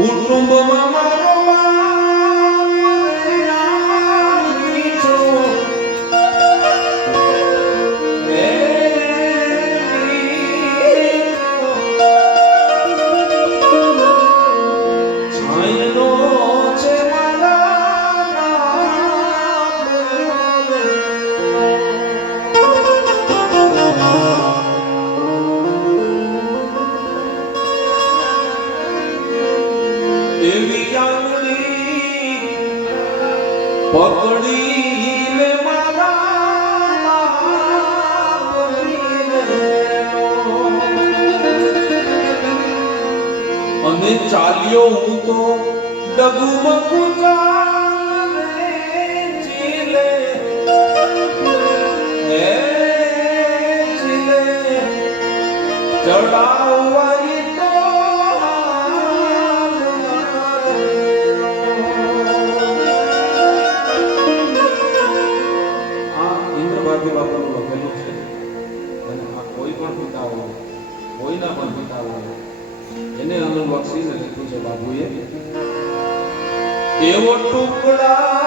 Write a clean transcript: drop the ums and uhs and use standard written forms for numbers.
કુટુંબમાં મારો પકડી લે મારા અને ચાલ્યો હું તો ડગુમગુ ચીલે ચડાવવા બાપુનું લખેલું છે અને આ કોઈ પણ પિતા હોય કોઈના પણ પિતા હોય એને અનુલક્ષીને લખ્યું છે બાપુએ એવો ટુકડા